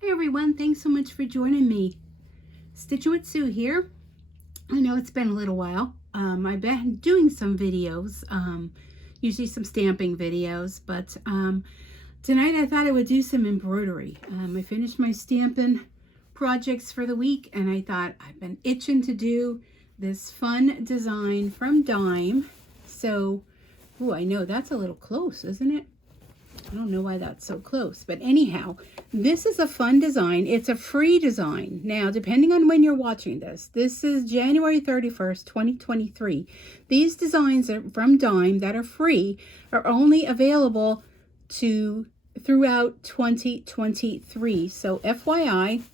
Hi everyone, thanks so much for joining me. Stitching with Sue here. I know it's been a little while. I've been doing some videos, usually some stamping videos, but tonight I thought I would do some embroidery. I finished my stamping projects for the week and I thought I've been itching to do this fun design from Dime. So, I know that's a little close, isn't it? I don't know why that's so close, but anyhow, this is a fun design. It's a free design. Now, depending on when you're watching this is January 31st, 2023. These designs are from Dime that are free are only available throughout 2023. So FYI,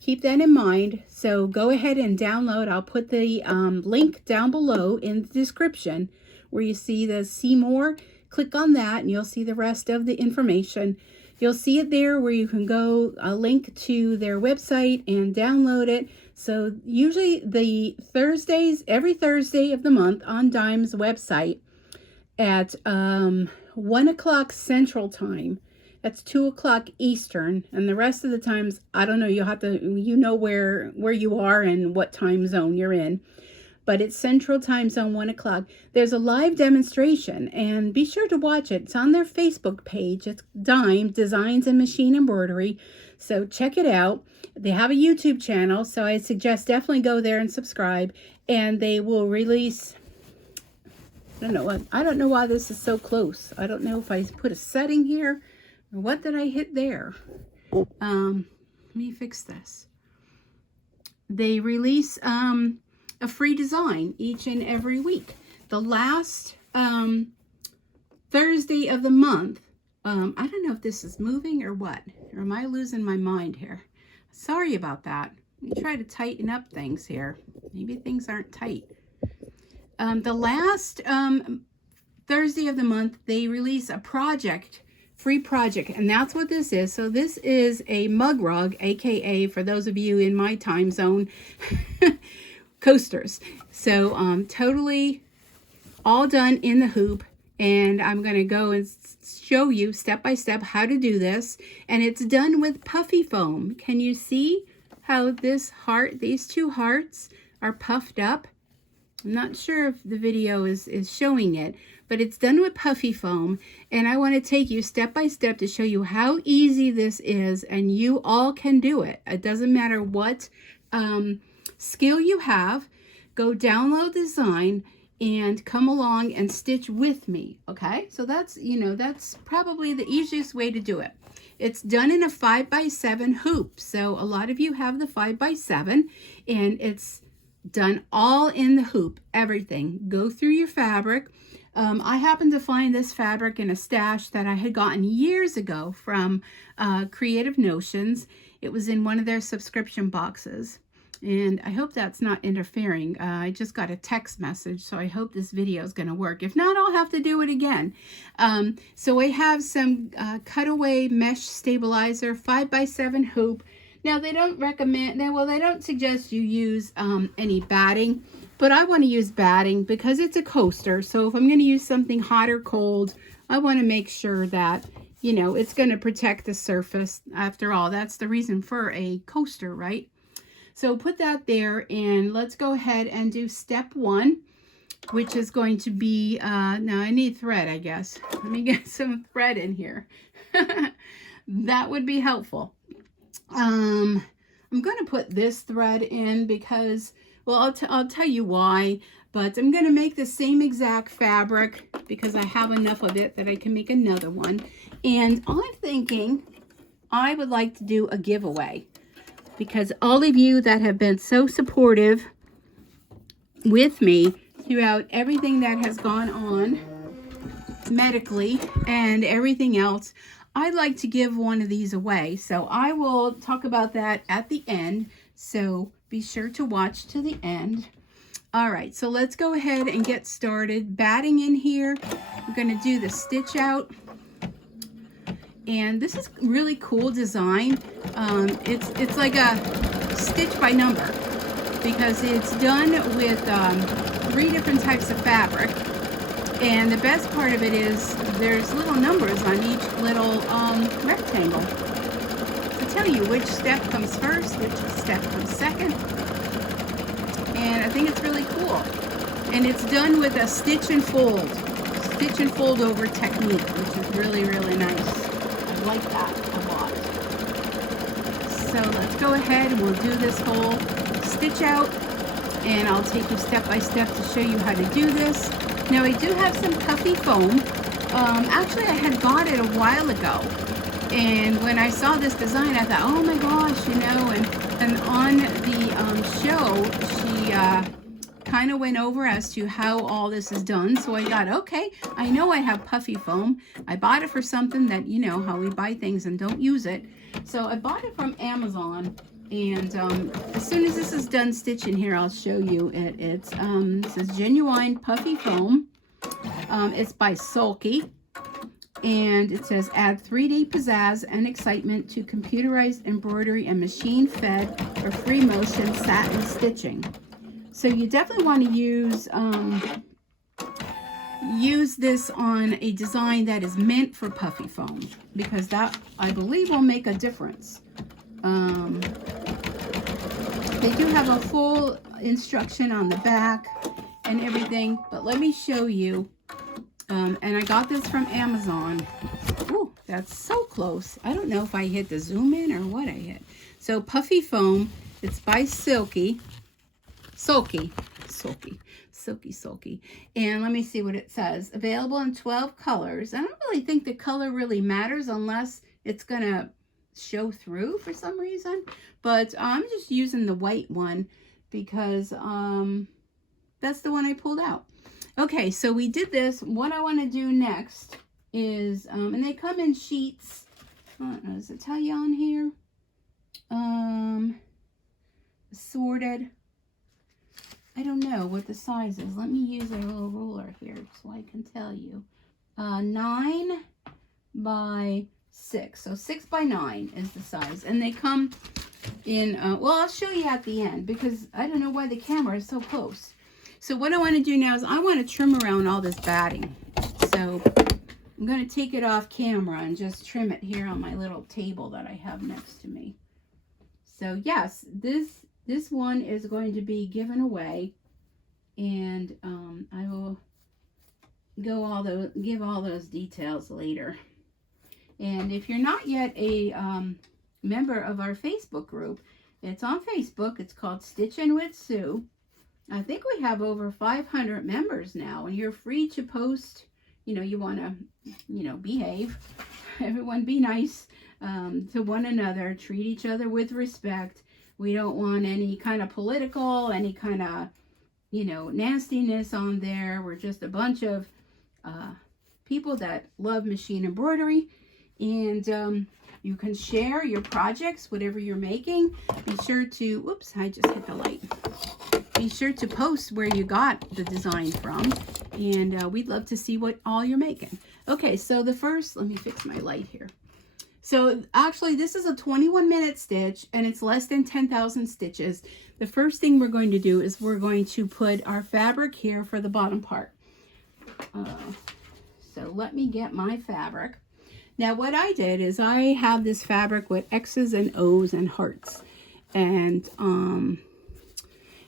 keep that in mind. So go ahead and download. I'll put the link down below in the description where you see the see more. Click on that and you'll see the rest of the information. You'll see it there where you can go a link to their website and download it. So usually the Thursdays, every Thursday of the month on Dime's website at 1 o'clock Central Time. That's 2 o'clock Eastern. And the rest of the times, I don't know, you'll have to, where you are and what time zone you're in. But it's Central Time Zone, 1 o'clock. There's a live demonstration, and be sure to watch it. It's on their Facebook page. It's Dime Designs and Machine Embroidery, so check it out. They have a YouTube channel, so I suggest definitely go there and subscribe, and they will release, I don't know why this is so close. I don't know if I put a setting here, or what did I hit there? Let me fix this. They release, a free design each and every week. The last Thursday of the month, I don't know if this is moving or what, or am I losing my mind here? Sorry about that. Let me try to tighten up things here. Maybe things aren't tight. The last Thursday of the month, they release a free project, and that's what this is. So this is a mug rug, aka for those of you in my time zone, coasters. So totally all done in the hoop, and I'm going to go and show you step by step how to do this. And it's done with puffy foam. Can you see how these two hearts are puffed up? I'm not sure if the video is showing it, but it's done with puffy foam, and I want to take you step by step to show you how easy this is, and you all can do it. It doesn't matter what skill you have. Go download the design and come along and stitch with me. Okay, so that's probably the easiest way to do it. It's done in a 5x7 hoop, so a lot of you have the 5x7, and it's done all in the hoop. Everything. Go through your fabric. I happened to find this fabric in a stash that I had gotten years ago from Creative Notions. It was in one of their subscription boxes. And I hope that's not interfering. I just got a text message, so I hope this video is going to work. If not, I'll have to do it again. So I have some cutaway mesh stabilizer, 5x7 hoop. Now, they don't recommend, they don't suggest you use any batting, but I want to use batting because it's a coaster. So if I'm going to use something hot or cold, I want to make sure that, it's going to protect the surface. After all, that's the reason for a coaster, right? So put that there, and let's go ahead and do step 1, which is going to be, now I need thread, I guess. Let me get some thread in here. That would be helpful. I'm going to put this thread in because, well, I'll tell you why, but I'm going to make the same exact fabric because I have enough of it that I can make another one. And I'm thinking I would like to do a giveaway, because all of you that have been so supportive with me throughout everything that has gone on medically and everything else, I'd like to give one of these away. So I will talk about that at the end. So be sure to watch to the end. All right, so let's go ahead and get started. Batting in here, we're going to do the stitch out. And this is really cool design. It's like a stitch by number because it's done with 3 different types of fabric. And the best part of it is there's little numbers on each little rectangle. So show you which step comes first, which step comes second. And I think it's really cool. And it's done with a stitch and fold over technique, which is really, really nice. I like that a lot. So let's go ahead and we'll do this whole stitch out, and I'll take you step by step to show you how to do this. Now I do have some puffy foam. Actually I had bought it a while ago, and when I saw this design I thought, oh my gosh, you know, and on the show she kind of went over as to how all this is done. So I thought, okay, I know I have puffy foam. I bought it for something that, you know, how we buy things and don't use it. So I bought it from Amazon, and as soon as this is done stitching here, I'll show you it. It's this is genuine puffy foam. It's by Sulky, and it says add 3D pizzazz and excitement to computerized embroidery and machine-fed or free motion satin stitching. So you definitely want to use this on a design that is meant for puffy foam, because that, I believe, will make a difference. They do have a full instruction on the back and everything, but let me show you. And I got this from Amazon. Ooh, that's so close. I don't know if I hit the zoom in or what I hit. So puffy foam, it's by Sulky. And let me see what it says. Available in 12 colors. I don't really think the color really matters unless it's gonna show through for some reason, but I'm just using the white one because that's the one I pulled out. Okay, so we did this. What I want to do next is and they come in sheets. I don't know, does it tell you on here? Sorted. I don't know what the size is. Let me use a little ruler here so I can tell you. 9 by 6. So 6 by 9 is the size. And they come in, well, I'll show you at the end because I don't know why the camera is so close. So what I want to do now is I want to trim around all this batting. So I'm going to take it off camera and just trim it here on my little table that I have next to me. So yes, this one is going to be given away, and I will give all those details later. And if you're not yet a member of our Facebook group, it's on Facebook. It's called Stitchin' with Sue. I think we have over 500 members now, and you're free to post. You know, you want to, you know, behave. Everyone be nice to one another. Treat each other with respect. We don't want any kind of political, any kind of, you know, nastiness on there. We're just a bunch of people that love machine embroidery. And you can share your projects, whatever you're making. Be sure to, whoops, I just hit the light. Be sure to post where you got the design from. And we'd love to see what all you're making. Okay, so the first, let me fix my light here. So actually this is a 21-minute stitch, and it's less than 10,000 stitches. The first thing we're going to do is we're going to put our fabric here for the bottom part. So let me get my fabric. Now what I did is I have this fabric with X's and O's and hearts. And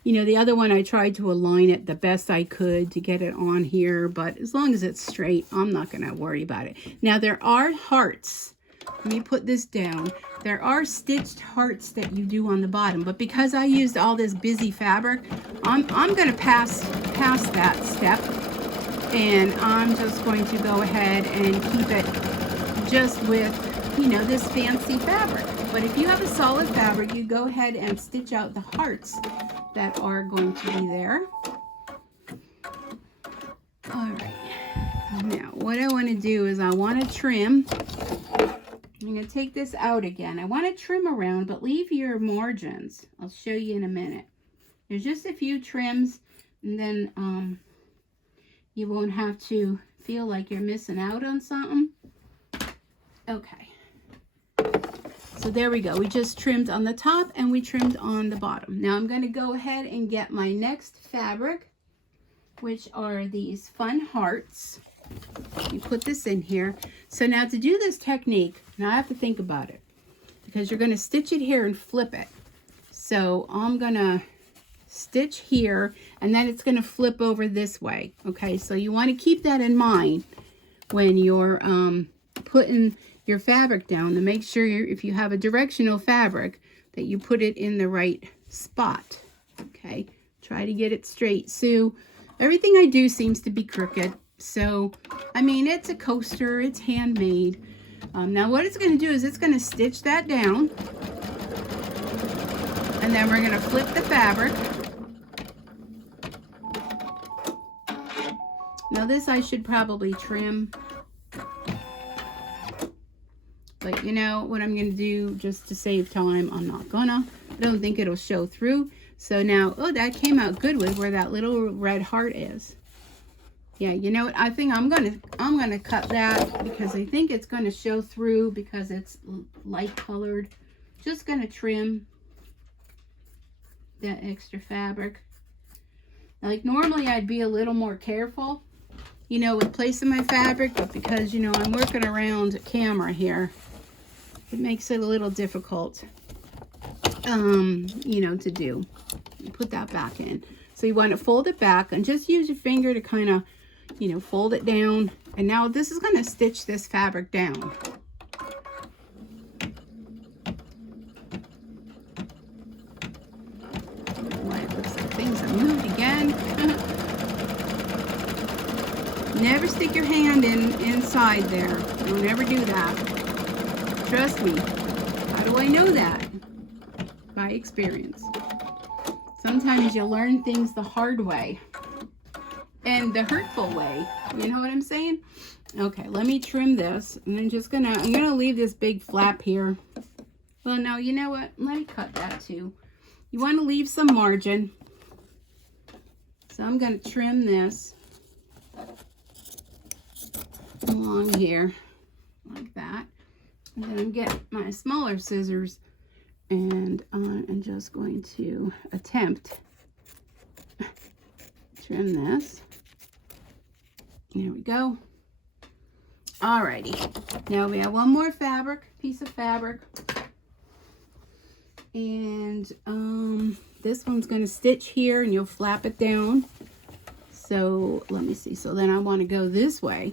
you know, the other one I tried to align it the best I could to get it on here, but as long as it's straight, I'm not going to worry about it. Now there are hearts. Let me put this down. There are stitched hearts that you do on the bottom, but because I used all this busy fabric, I'm going to pass that step, and I'm just going to go ahead and keep it just with, you know, this fancy fabric. But if you have a solid fabric, you go ahead and stitch out the hearts that are going to be there. All right. Now, what I want to do is I want to trim. I'm going to take this out again. I want to trim around, but leave your margins. I'll show you in a minute. There's just a few trims, and then you won't have to feel like you're missing out on something. Okay. So there we go. We just trimmed on the top and we trimmed on the bottom. Now I'm going to go ahead and get my next fabric, which are these fun hearts. You put this in here. So now to do this technique, now I have to think about it, because you're going to stitch it here and flip it. So I'm going to stitch here, and then it's going to flip over this way. Okay, so you want to keep that in mind when you're putting your fabric down, to make sure if you have a directional fabric that you put it in the right spot. Okay, try to get it straight. So everything I do seems to be crooked. So, I mean, it's a coaster, it's handmade. Now what it's going to do is it's going to stitch that down, and then we're going to flip the fabric. Now this I should probably trim, but you know what I'm going to do, just to save time, I'm not gonna. I don't think it'll show through. So now, oh, that came out good with where that little red heart is. Yeah, you know what? I think I'm gonna cut that, because I think it's gonna show through because it's light colored. Just gonna trim that extra fabric. Like normally I'd be a little more careful, you know, with placing my fabric, but because, you know, I'm working around a camera here, it makes it a little difficult, you know, to do. Put that back in. So you want to fold it back and just use your finger to kind of, you know, fold it down. And now this is going to stitch this fabric down. Why it looks like things are moved again. Never stick your hand inside there. Don't ever do that. Trust me. How do I know that? By experience. Sometimes you learn things the hard way and the hurtful way. You know what I'm saying? Okay, let me trim this. And I'm gonna leave this big flap here. Well, no, you know what? Let me cut that too. You want to leave some margin. So I'm gonna trim this along here like that. And then I'm getting my smaller scissors, and I'm just going to attempt trim this. There we go. Alrighty. Now we have one more piece of fabric. And this one's going to stitch here, and you'll flap it down. So let me see. So then I want to go this way.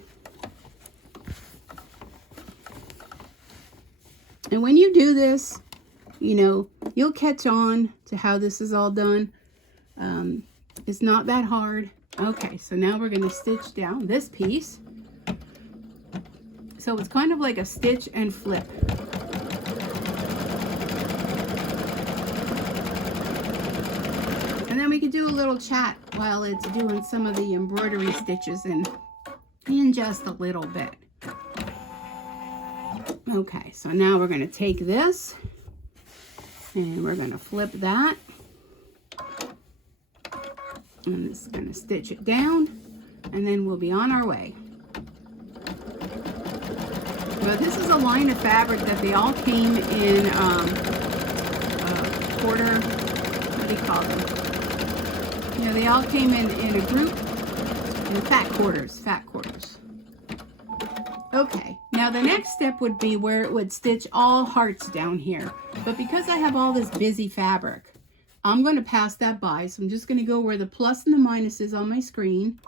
And when you do this, you know, you'll catch on to how this is all done. It's not that hard. Okay, so now we're going to stitch down this piece. So it's kind of like a stitch and flip. And then we could do a little chat while it's doing some of the embroidery stitches in just a little bit. Okay, so now we're going to take this and we're going to flip that. And it's going to stitch it down, and then we'll be on our way. But this is a line of fabric that they all came in quarter, what do you call them? You know, they all came in a group, in fat quarters. Okay, now the next step would be where it would stitch all hearts down here. But because I have all this busy fabric, I'm going to pass that by. So I'm just going to go where the plus and the minus is on my screen.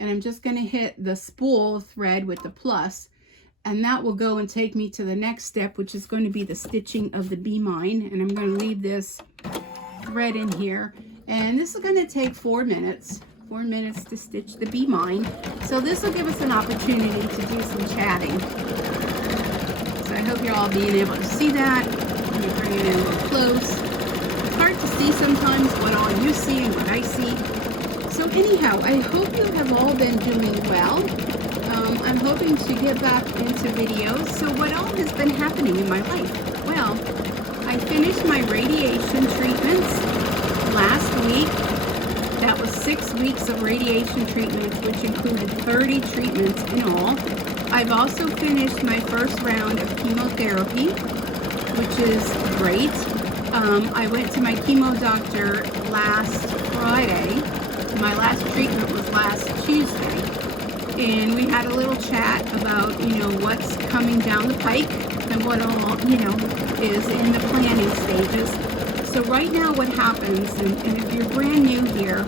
And I'm just going to hit the spool thread with the plus. And that will go and take me to the next step, which is going to be the stitching of the B-mine. And I'm going to leave this thread in here. And this is going to take 4 minutes. 4 minutes to stitch the B-mine. So this will give us an opportunity to do some chatting. So I hope you're all being able to see that. Let me bring it in a little close. It's hard to see sometimes what all you see and what I see. So anyhow, I hope you have all been doing well. I'm hoping to get back into videos. So what all has been happening in my life? Well, I finished my radiation treatments last week. That was 6 weeks of radiation treatments, which included 30 treatments in all. I've also finished my first round of chemotherapy, which is great. I went to my chemo doctor last Friday. My last treatment was last Tuesday. And we had a little chat about, you know, what's coming down the pike. and what all, is in the planning stages. So right now what happens, and if you're brand new here,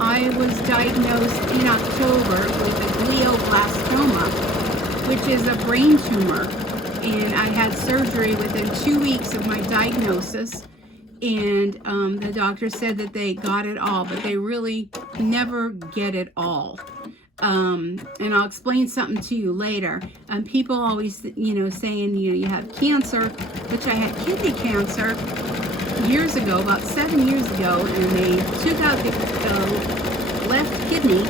I was diagnosed in October with a glioblastoma, which is a brain tumor. And I had surgery within 2 weeks of my diagnosis. And the doctor said that they got it all, but they really never get it all. And I'll explain something to you later. People always, saying, you have cancer, which I had kidney cancer years ago, about 7 years ago, and they took out the left kidney,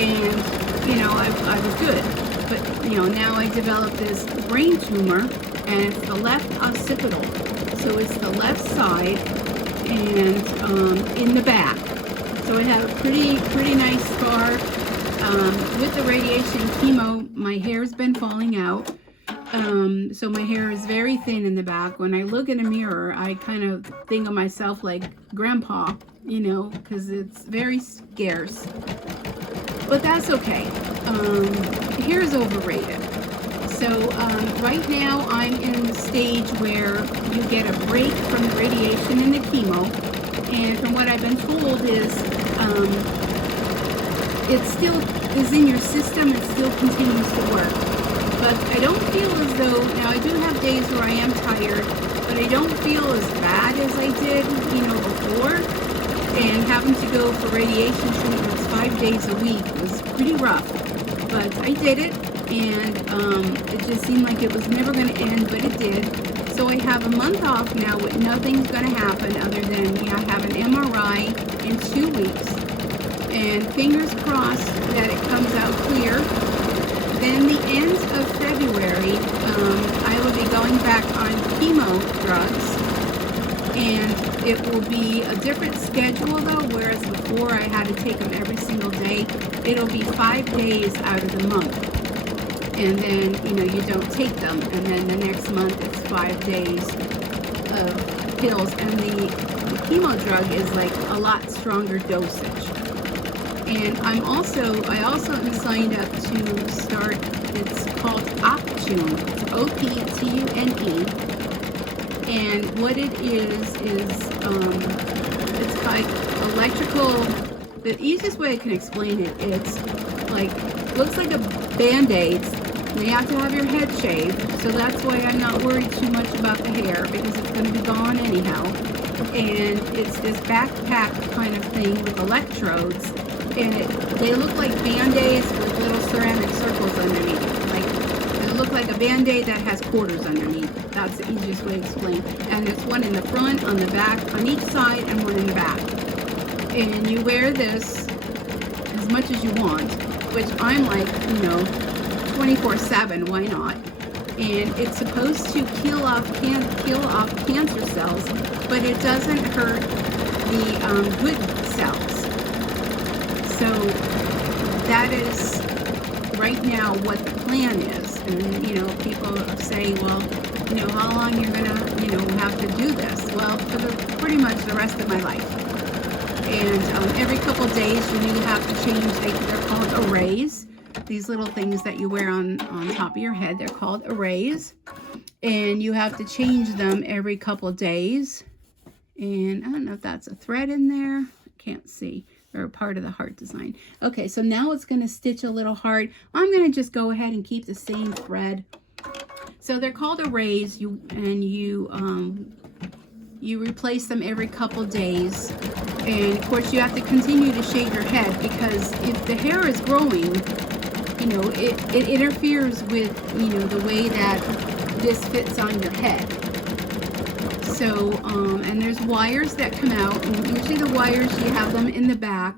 and, I was good. But, now I developed this brain tumor, and it's the left occipital. So it's the left side and in the back. So it had a pretty nice scar. With the radiation chemo, my hair's been falling out. So my hair is very thin in the back. When I look in a mirror, I kind of think of myself like grandpa, because it's very scarce. But that's okay. Hair is overrated. So right now I'm in the stage where you get a break from the radiation and the chemo. And from what I've been told is it still is in your system, it still continues to work. But I don't feel as though, now I do have days where I am tired, but I don't feel as bad as I did, before. And having to go for radiation treatments 5 days a week was pretty rough. But I did it, and it just seemed like it was never going to end, but it did. So I have a month off now with nothing's going to happen other than I have an MRI in 2 weeks. And fingers crossed that it comes out clear. Then the end of February, I will be going back on chemo drugs. And it will be a different schedule though, whereas before I had to take them every single day. It'll be 5 days out of the month. And then, you don't take them. And then the next month it's 5 days of pills. And the chemo drug is like a lot stronger dosage. And I also am signed up to start, it's called Optune. It's O-P-T-U-N-E. And what it is it's like electrical, the easiest way I can explain it, it's like, looks like a Band-Aid. You have to have your head shaved, so that's why I'm not worried too much about the hair, because it's going to be gone anyhow. And it's this backpack kind of thing with electrodes. And they look like Band-Aids with little ceramic circles underneath. Like, they look like a Band-Aid that has quarters underneath. That's the easiest way to explain. And there's one in the front, on the back, on each side, and one in the back. And you wear this as much as you want, which I'm like, 24/7, why not? And it's supposed to kill off cancer cells, but it doesn't hurt the good cells. So that is right now what the plan is. And, people say, well, how long you're going to, have to do this? Well, for pretty much the rest of my life. And every couple days you have to change, they're called arrays. These little things that you wear on top of your head, they're called arrays. And you have to change them every couple days. And I don't know if that's a thread in there. I can't see. Or part of the heart design. Okay, so now it's going to stitch a little heart. I'm going to just go ahead and keep the same thread. So they're called arrays. You replace them every couple days. And of course you have to continue to shave your head, because if the hair is growing, it interferes with, the way that this fits on your head. So, and there's wires that come out, and usually the wires, you have them in the back,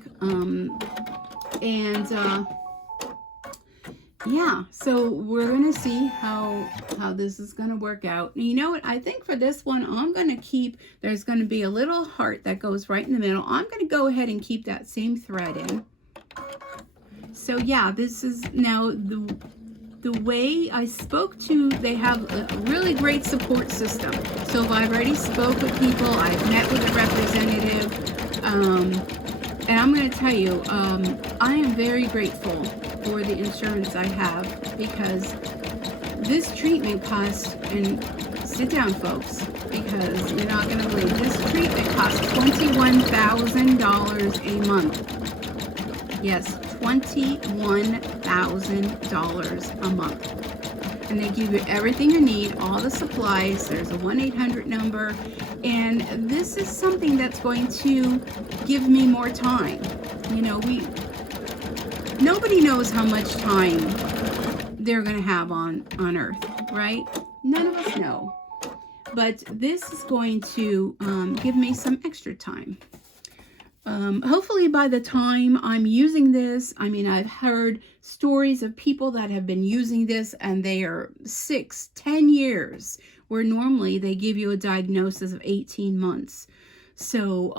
yeah, so we're going to see how this is going to work out. And you know what, I think for this one, I'm going to keep, there's going to be a little heart that goes right in the middle. I'm going to go ahead and keep that same thread in. So yeah, this is now the way I spoke to, they have a really great support system. So I've already spoke with people, I've met with a representative, and I'm going to tell you, I am very grateful for the insurance I have, because This treatment cost, and sit down folks, because you're not going to believe, this treatment costs $21,000 a month. Yes, $21,000 a month. And they give you everything you need, all the supplies. There's a 1-800 number. And this is something that's going to give me more time. You know, nobody knows how much time they're going to have on Earth, right? None of us know. But this is going to give me some extra time. Hopefully by the time I'm using this, I mean, I've heard stories of people that have been using this and they are 6-10 years, where normally they give you a diagnosis of 18 months. So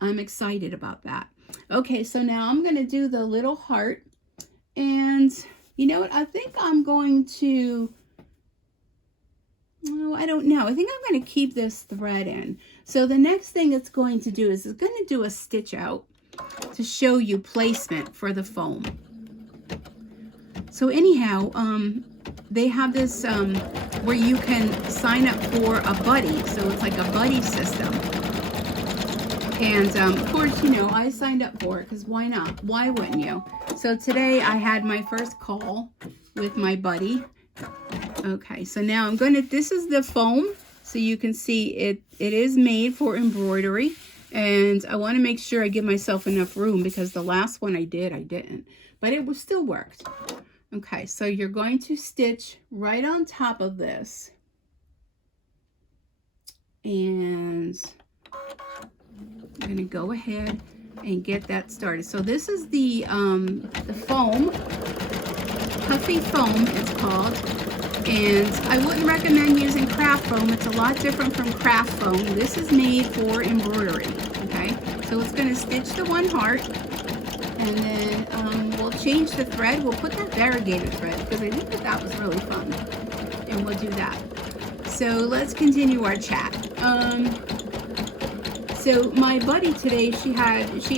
I'm excited about that. Okay, so now I'm going to do the little heart. And you know what? I think I'm going to... Oh, I don't know. I think I'm going to keep this thread in. So the next thing it's going to do is it's going to do a stitch out to show you placement for the foam. So anyhow, they have this where you can sign up for a buddy. So it's like a buddy system. And of course, you know, I signed up for it because why not? Why wouldn't you? So today I had my first call with my buddy. Okay, so now I'm going to, this is the foam, so you can see it is made for embroidery, and I want to make sure I give myself enough room because the last one I didn't, but it still worked. Okay, so you're going to stitch right on top of this, and I'm going to go ahead and get that started. So this is the foam, Puffy foam it's called. And I wouldn't recommend using craft foam. It's a lot different from craft foam. This is made for embroidery, okay? So it's going to stitch the one heart, and then we'll change the thread. We'll put that variegated thread because I think that was really fun, and we'll do that. So let's continue our chat. So my buddy today, she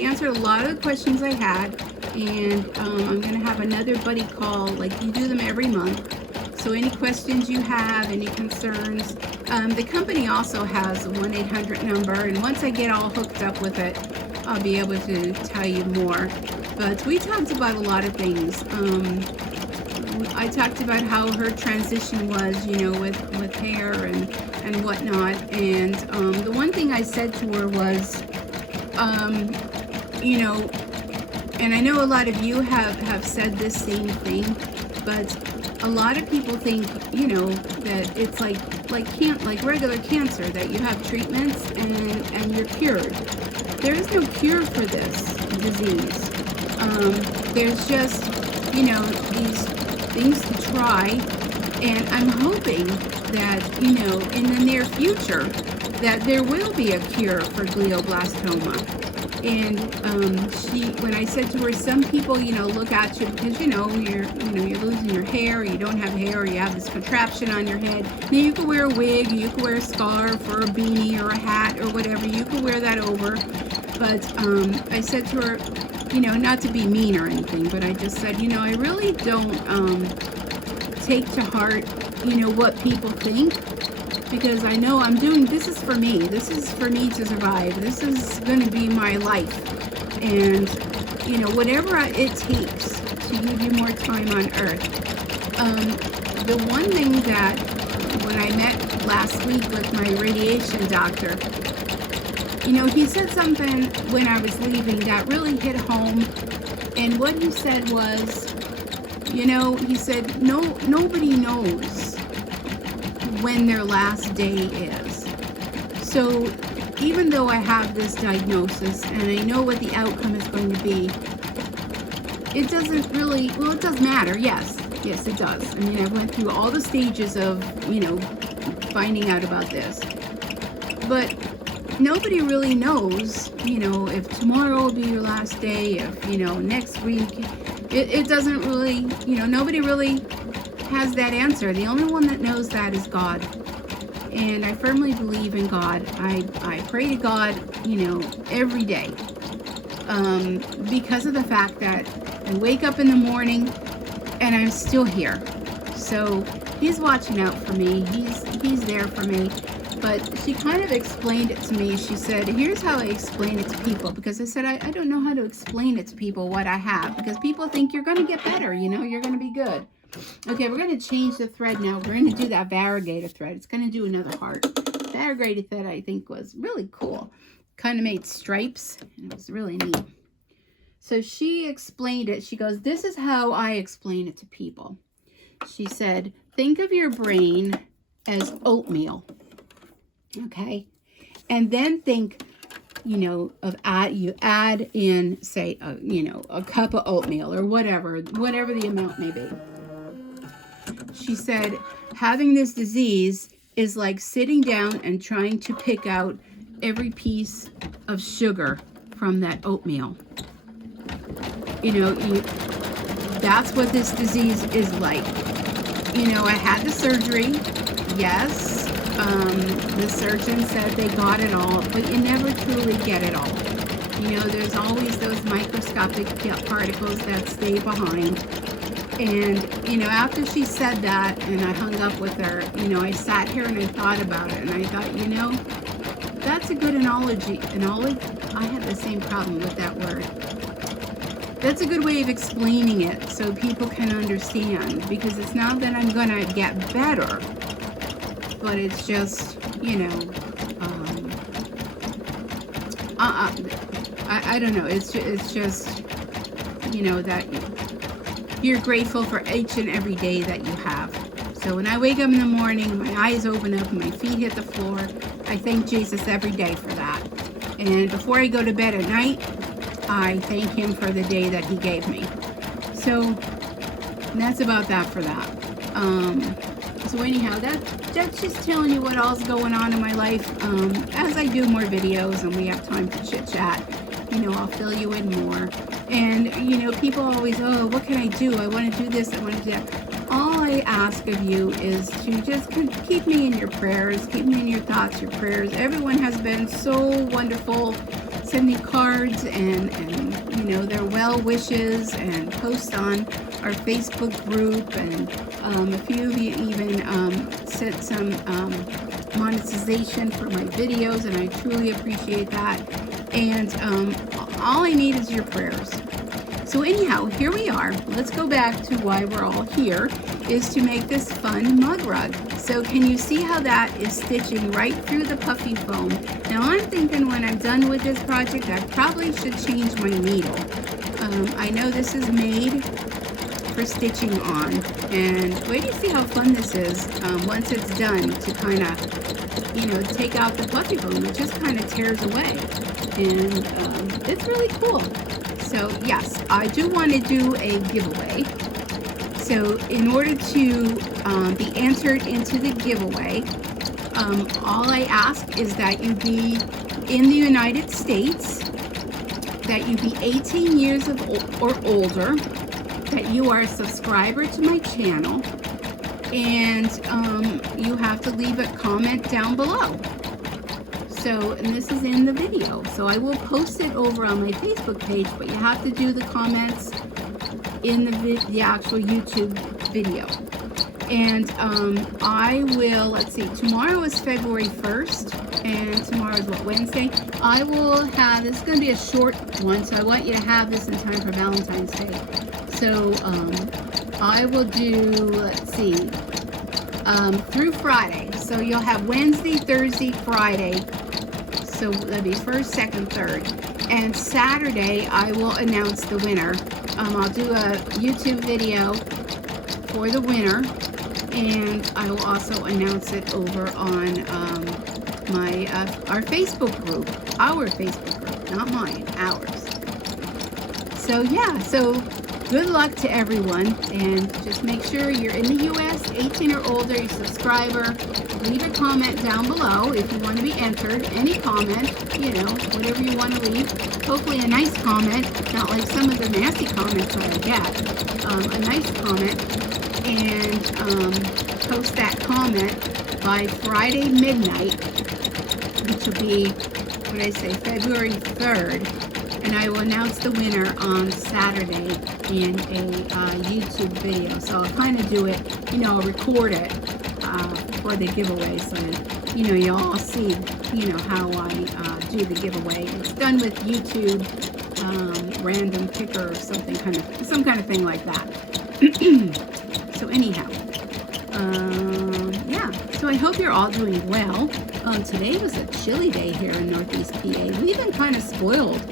answered a lot of the questions I had, and I'm going to have another buddy call, like you do them every month. So any questions you have, any concerns, the company also has a 1-800 number, and once I get all hooked up with it, I'll be able to tell you more. But we talked about a lot of things. I talked about how her transition was, you know, with hair and whatnot. And the one thing I said to her was, you know, and I know a lot of you have said this same thing, but a lot of people think, you know, that it's like regular cancer, that you have treatments and you're cured. There is no cure for this disease. There's just, you know, these things to try, and I'm hoping that, you know, in the near future that there will be a cure for glioblastoma. And when I said to her, some people, you know, look at you because, you know, you're losing your hair, or you don't have hair, or you have this contraption on your head. Now you can wear a wig, you can wear a scarf or a beanie or a hat or whatever. You can wear that over. But I said to her, you know, not to be mean or anything, but I just said, you know, I really don't take to heart, you know, what people think. Because I know I'm doing, this is for me. This is for me to survive. This is going to be my life. And, you know, whatever it takes to give you more time on Earth. The one thing that when I met last week with my radiation doctor, you know, he said something when I was leaving that really hit home. And what he said was, you know, he said, nobody knows when their last day is. So even though I have this diagnosis and I know what the outcome is going to be, it doesn't really, well, it does matter. Yes, it does. I mean, I went through all the stages of, you know, finding out about this. But nobody really knows, you know, if tomorrow will be your last day, if, you know, next week. It doesn't really, you know, nobody really has that answer. The only one that knows that is God. And I firmly believe in God. I pray to God, you know, every day. Because of the fact that I wake up in the morning and I'm still here. so he's watching out for me. He's there for me. But she kind of explained it to me. She said, here's how I explain it to people. Because I said, I don't know how to explain it to people what I have. Because people think you're going to get better, you know, you're going to be good. Okay, we're going to change the thread now. We're going to do that variegated thread. It's going to do another heart. Variegated thread, I think, was really cool. Kind of made stripes. And it was really neat. So she explained it. She goes, this is how I explain it to people. She said, think of your brain as oatmeal. Okay, and then think, you know, of you add in, say, you know, a cup of oatmeal or whatever the amount may be. She said, having this disease is like sitting down and trying to pick out every piece of sugar from that oatmeal. You know, that's what this disease is like. You know, I had the surgery, yes. The surgeon said they got it all, but you never truly get it all. You know, there's always those microscopic particles that stay behind. And, you know, after she said that and I hung up with her, you know, I sat here and I thought about it and I thought, you know, that's a good analogy. I have the same problem with that word. That's a good way of explaining it so people can understand, because it's not that I'm going to get better, but it's just, you know, I don't know. It's just, you know, that you're grateful for each and every day that you have. So when I wake up in the morning, my eyes open up and my feet hit the floor, I thank Jesus every day for that. And before I go to bed at night, I thank him for the day that he gave me. So that's about that for that. So anyhow, that's just telling you what all's going on in my life. As I do more videos and we have time to chit chat, you know, I'll fill you in more. And, you know, people always, oh, what can I do? I want to do this, I want to do that. All I ask of you is to just keep me in your prayers, keep me in your thoughts, your prayers. Everyone has been so wonderful. Send me cards and you know, their well wishes, and post on our Facebook group, and a few of you even sent some monetization for my videos, and I truly appreciate that. And all I need is your prayers. So anyhow, here we are. Let's go back to why we're all here, is to make this fun mug rug. So can you see how that is stitching right through the puffy foam? Now I'm thinking when I'm done with this project, I probably should change my needle. I know this is made for stitching on, and wait to see how fun this is once it's done, to kind of, you know, take out the puffy foam. It just kind of tears away, and it's really cool. So yes, I do want to do a giveaway. So in order to be entered into the giveaway, all I ask is that you be in the United States, that you be 18 years or older, that you are a subscriber to my channel, and you have to leave a comment down below. So, and this is in the video, so I will post it over on my Facebook page, but you have to do the comments in the actual YouTube video. And I will, let's see, tomorrow is February 1st, and tomorrow is what, Wednesday? I will have, this is going to be a short one, so I want you to have this in time for Valentine's Day. So I will do, let's see, through Friday. So you'll have Wednesday, Thursday, Friday. So that'll be first, second, third. And Saturday, I will announce the winner. I'll do a YouTube video for the winner, and I will also announce it over on our Facebook group. Our Facebook group, not mine, ours. So yeah, so good luck to everyone, and just make sure you're in the US, 18 or older, you're a subscriber. Leave a comment down below if you want to be entered. Any comment, you know, whatever you want to leave. Hopefully a nice comment, not like some of the nasty comments that I get. A nice comment, and post that comment by Friday midnight, which will be, what did I say, February 3rd. And I will announce the winner on Saturday in a YouTube video. So I'll kind of do it, you know, I'll record it for the giveaway so that, you know, you all see, you know, how I do the giveaway. It's done with YouTube random picker or something some kind of thing like that. So anyhow, yeah, so I hope you're all doing well. Today was a chilly day here in Northeast PA. We've been kind of spoiled.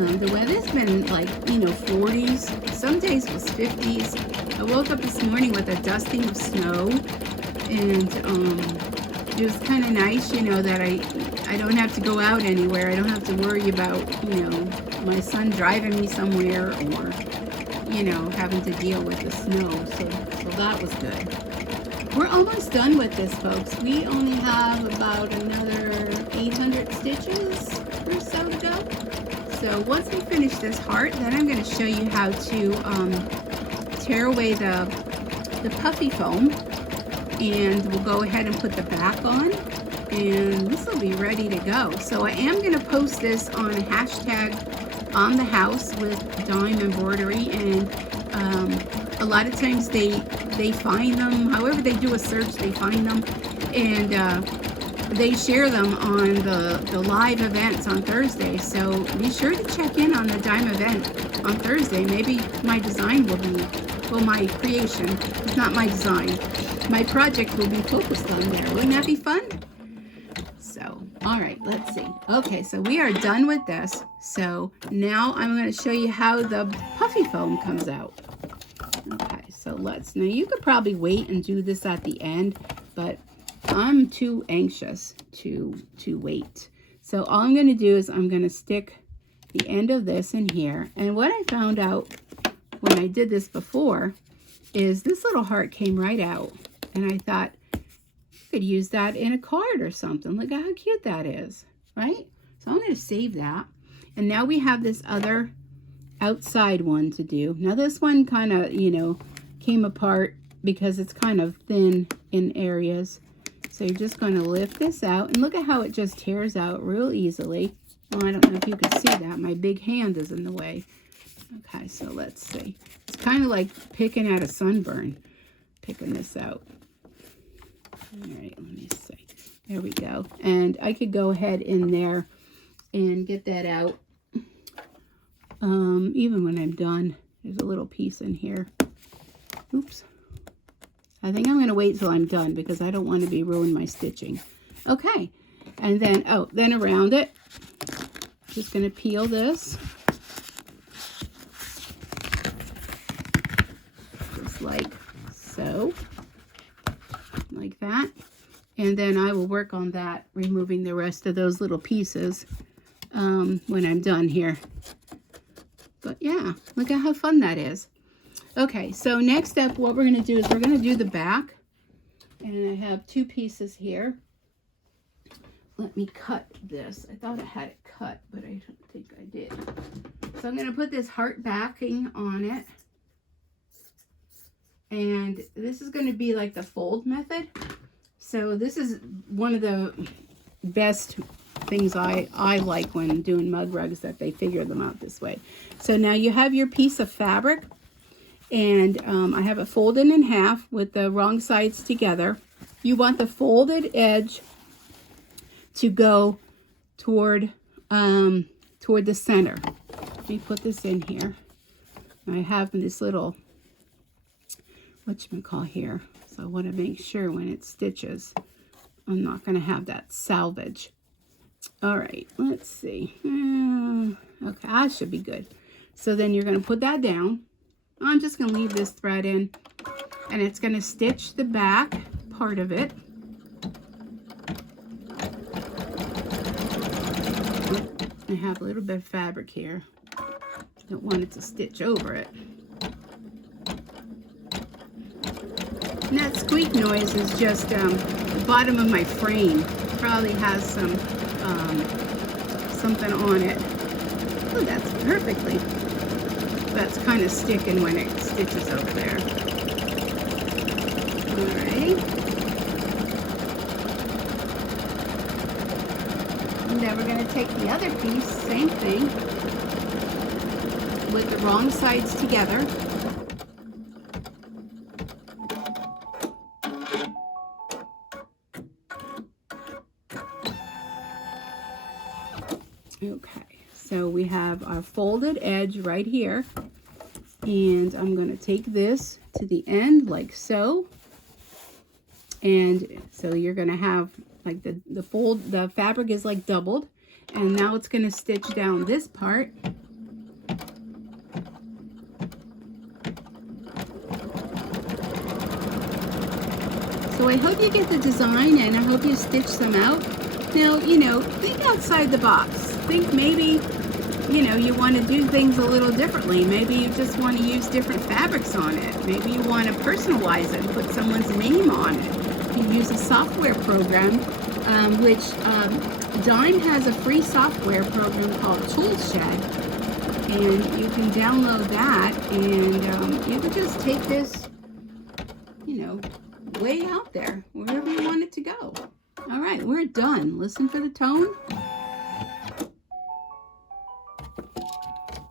The weather's been like, you know, 40s. Some days was 50s. I woke up this morning with a dusting of snow, and it was kind of nice, you know, that I don't have to go out anywhere. I don't have to worry about, you know, my son driving me somewhere or, you know, having to deal with the snow. So that was good. We're almost done with this, folks. We only have about another 800 stitches or so to go. So once we finish this heart, then I'm going to show you how to tear away the puffy foam, and we'll go ahead and put the back on, and this will be ready to go. So I am going to post this on a hashtag on the house with Dime Embroidery, and a lot of times they find them, however they do a search, they find them, and they share them on the live events on Thursday. So be sure to check in on the Dime event on Thursday. Maybe my design will be, well, my creation, it's not my design, my project will be focused on there. Wouldn't that be fun? So, all right, let's see. Okay, so we are done with this. So now I'm going to show you how the puffy foam comes out. Okay, so now you could probably wait and do this at the end, but I'm too anxious to wait. So all I'm going to do is I'm going to stick the end of this in here. And what I found out when I did this before is this little heart came right out. And I thought, you could use that in a card or something. Look at how cute that is, right? So I'm going to save that. And now we have this other outside one to do. Now this one kind of, you know, came apart because it's kind of thin in areas. So you're just going to lift this out, and look at how it just tears out real easily. Well, I don't know if you can see that. My big hand is in the way. Okay, so let's see. It's kind of like picking at a sunburn, picking this out. All right, let me see. There we go. And I could go ahead in there and get that out. Even when I'm done, there's a little piece in here. Oops. I think I'm going to wait till I'm done because I don't want to be ruining my stitching. Okay. And then, then around it, just going to peel this. Just like so. Like that. And then I will work on that, removing the rest of those little pieces when I'm done here. But yeah, look at how fun that is. Okay, so next up, what we're going to do is we're going to do the back. And I have two pieces here. Let me cut this. I thought I had it cut, but I don't think I did. So I'm going to put this heart backing on it. And this is going to be like the fold method. So this is one of the best things I like when doing mug rugs, that they figure them out this way. So now you have your piece of fabric. And I have it folded in half with the wrong sides together. You want the folded edge to go toward the center. Let me put this in here. I have this little, whatchamacall here. So I want to make sure when it stitches, I'm not going to have that salvage. All right, let's see. Okay, that should be good. So then you're going to put that down. I'm just going to leave this thread in, and it's going to stitch the back part of it. I have a little bit of fabric here. Don't want it to stitch over it. And that squeak noise is just the bottom of my frame. Probably has some something on it. Oh, that's perfectly. That's kind of sticking when it stitches over there. Alright. And then we're going to take the other piece, same thing, with the wrong sides together. Okay, so we have our folded edge right here, and I'm going to take this to the end like so. And so you're going to have like the fabric is like doubled, and now it's going to stitch down this part. So I hope you get the design, and I hope you stitch them out. Now, you know, think outside the box. Think maybe, you know, you want to do things a little differently. Maybe you just want to use different fabrics on it. Maybe you want to personalize it and put someone's name on it. You use a software program, which Dime has a free software program called Toolshed, and you can download that, and you can just take this, you know, way out there, wherever you want it to go. All right, we're done. Listen for the tone.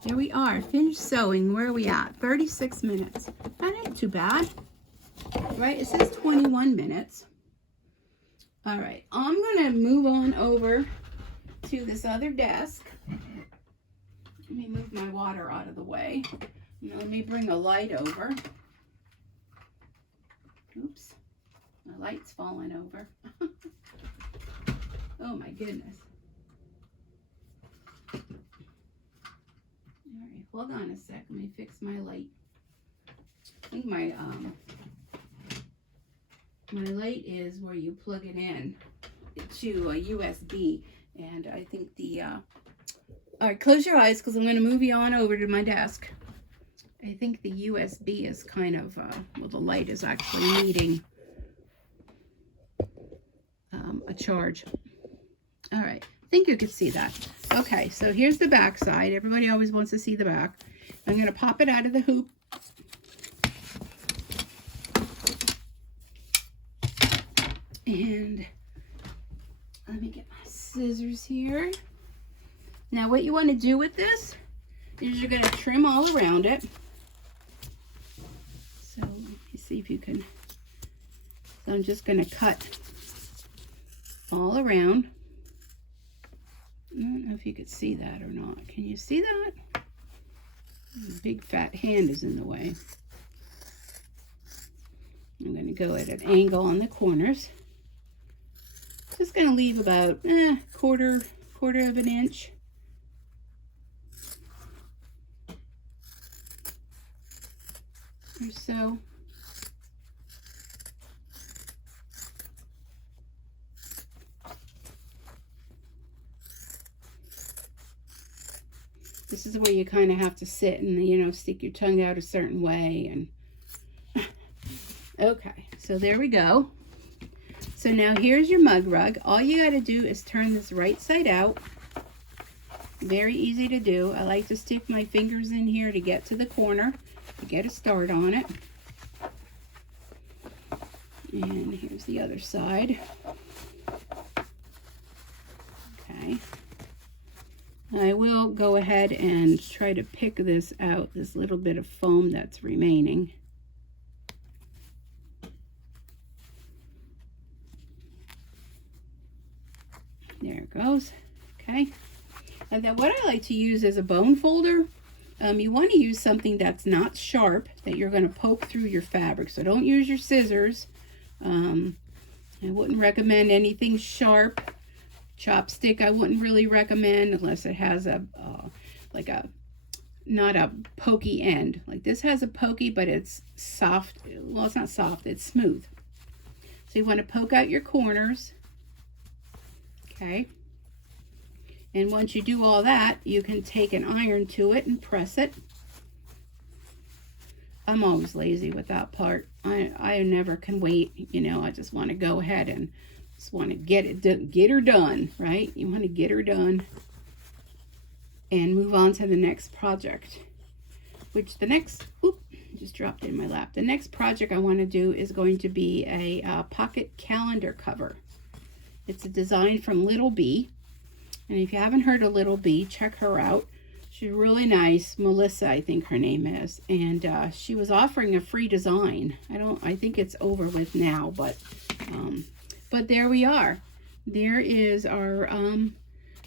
There we are, finished sewing. Where are we at? 36 minutes. That ain't too bad, right? It says 21 minutes. All right, I'm gonna move on over to this other desk. Let me move my water out of the way. Let me bring a light over. Oops, my light's falling over. Oh my goodness. All right, hold on a sec. Let me fix my light. I think my light is where you plug it in to a USB, and I think the all right, close your eyes because I'm going to move you on over to my desk. I think the USB is kind of well, the light is actually needing a charge. All right, I think you can see that. Okay, so here's the back side. Everybody always wants to see the back. I'm going to pop it out of the hoop. And let me get my scissors here. Now what you want to do with this is you're going to trim all around it. So let me see if you can. So I'm just going to cut all around. I don't know if you could see that or not. Can you see that? The big fat hand is in the way. I'm going to go at an angle on the corners. Just going to leave about quarter of an inch. Or so. This is where you kind of have to sit and, you know, stick your tongue out a certain way. And okay, so there we go. So now here's your mug rug. All you got to do is turn this right side out. Very easy to do. I like to stick my fingers in here to get to the corner, to get a start on it. And here's the other side. Okay. I will go ahead and try to pick this out, this little bit of foam that's remaining. There it goes. Okay. And then what I like to use is a bone folder. You want to use something that's not sharp, that you're going to poke through your fabric. So don't use your scissors. I wouldn't recommend anything sharp. Chopstick I wouldn't really recommend unless it has a like a not a pokey end. Like this has a pokey, but it's soft. Well, it's not soft, it's smooth. So you want to poke out your corners. Okay. And once you do all that, you can take an iron to it and press it. I'm always lazy with that part. I never can wait, you know. I just want to go ahead and just want to get her done, right? You want to get her done and move on to the next project, which the next, oop, just dropped in my lap. The next project I want to do is going to be a pocket calendar cover. It's a design from Little Bee. And if you haven't heard of Little Bee, check her out. She's really nice. Melissa, I think her name is. And she was offering a free design. I think it's over with now, but there we are. There is our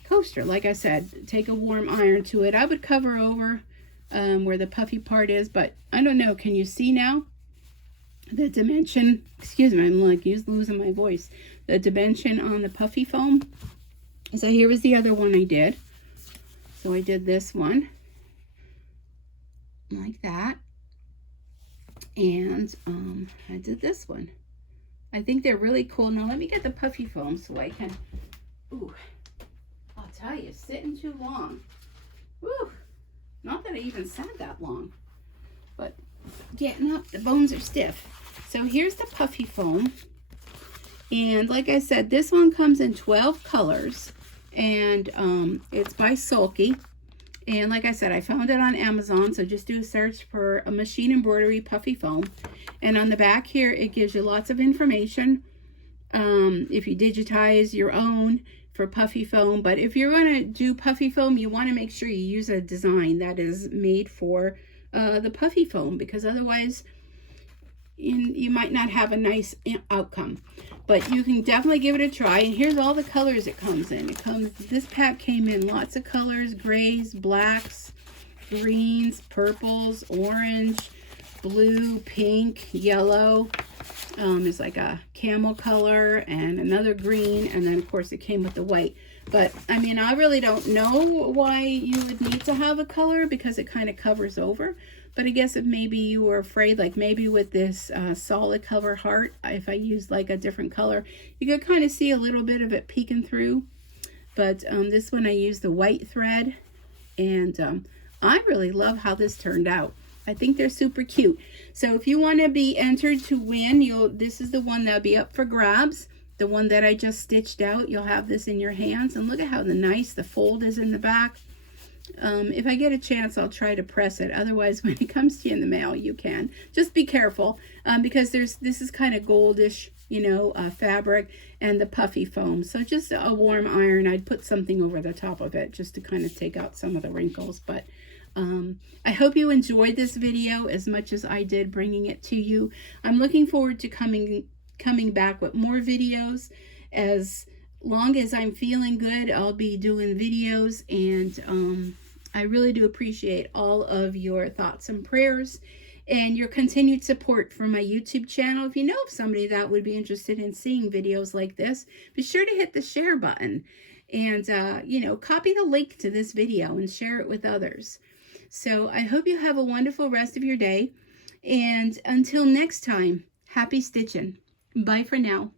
coaster. Like I said, take a warm iron to it. I would cover over where the puffy part is, but I don't know. Can you see now? The dimension, excuse me, I'm like losing my voice. The dimension on the puffy foam. So here was the other one I did. So I did this one like that, and I did this one. I think they're really cool. Now let me get the puffy foam so I can, ooh, I'll tell you, sitting too long. Woo, not that I even sat that long, but getting up, the bones are stiff. So here's the puffy foam, and like I said, this one comes in 12 colors. And it's by Sulky, and like I said, I found it on Amazon, so just do a search for a machine embroidery puffy foam. And on the back here it gives you lots of information if you digitize your own for puffy foam. But if you're going to do puffy foam, you want to make sure you use a design that is made for the puffy foam, because otherwise you might not have a nice outcome. But you can definitely give it a try. And here's all the colors it comes in. This pack came in lots of colors: grays, blacks, greens, purples, orange, blue, pink, yellow. It's like a camel color and another green, and then of course it came with the white. But I mean, I really don't know why you would need to have a color, because it kind of covers over. But I guess if maybe you were afraid, like maybe with this solid color heart, if I used like a different color, you could kind of see a little bit of it peeking through. But this one I used the white thread, and I really love how this turned out. I think they're super cute. So if you want to be entered to win, this is the one that'll be up for grabs. The one that I just stitched out, you'll have this in your hands. And look at how nice the fold is in the back. If I get a chance, I'll try to press it. Otherwise, when it comes to you in the mail, you can. Just be careful, because this is kind of goldish, fabric, and the puffy foam. So just a warm iron. I'd put something over the top of it just to kind of take out some of the wrinkles. But I hope you enjoyed this video as much as I did bringing it to you. I'm looking forward to coming back with more videos. As long as I'm feeling good, I'll be doing videos, and I really do appreciate all of your thoughts and prayers and your continued support for my YouTube channel. If you know of somebody that would be interested in seeing videos like this, be sure to hit the share button and copy the link to this video and share it with others. So I hope you have a wonderful rest of your day, and until next time, happy stitching. Bye for now.